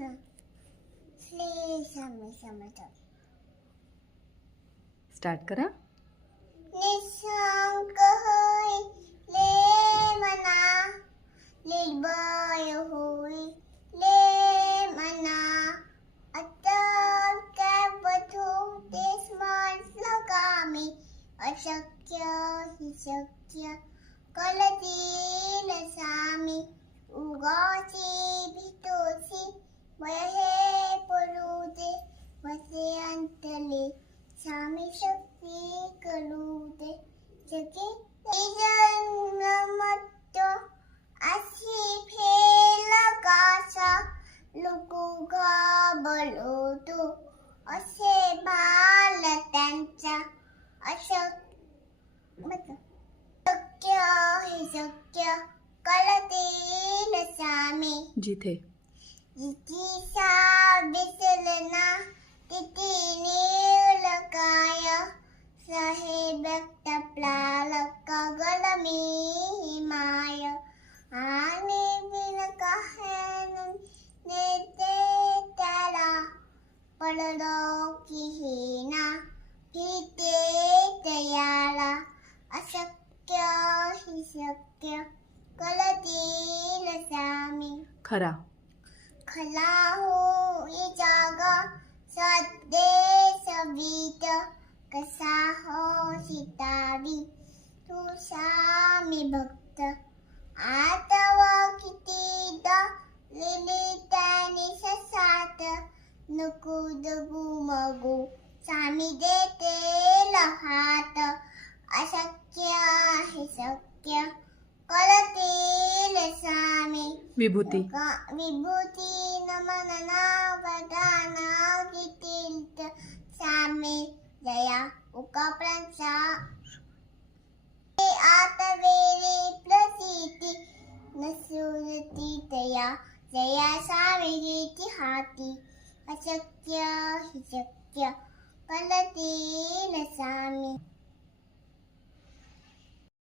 Shri Swami Samarth. Start करा. निशंक होई ले मना, निर्भय होई ले मना. अटल काय बधू ते स्मरण कामी. अशक्य हि शक्य कळतील सामी. उगाची भीतोसी वय हे पडू दे. वसे अंतले सामी शक्ती करू दे. जगे जन्मत अशी फेल कासा. लोकू घाबरलो तू असे भाल त्यांचा. शक्य हे शक्य कळतील सामी. जिथे जितीसा विसरना तिथे नील काय. साहेब तपला कगल मी माय. आणि बिन kahन नेते त्याला पडलो की हेना फिरते तयाला. अशक्य हि शक्य कळतील सामी. खरा खला होई जागा सदे सवित. कसा हो सीतावी तू सामी भक्त. आतवा कितीदा लिली त्याने ससात. नको जगू मगू सामी देते हात. अशक्य हे शक्य कळतील सामी. विभूती विभूती नमनना वदाना कितीत सामी. जया उकाप्रांचा आता वेळी प्रसिद्धी नसुरती तया. जया सामी घेती हाती. अशक्य हि शक्य कळतील सामी.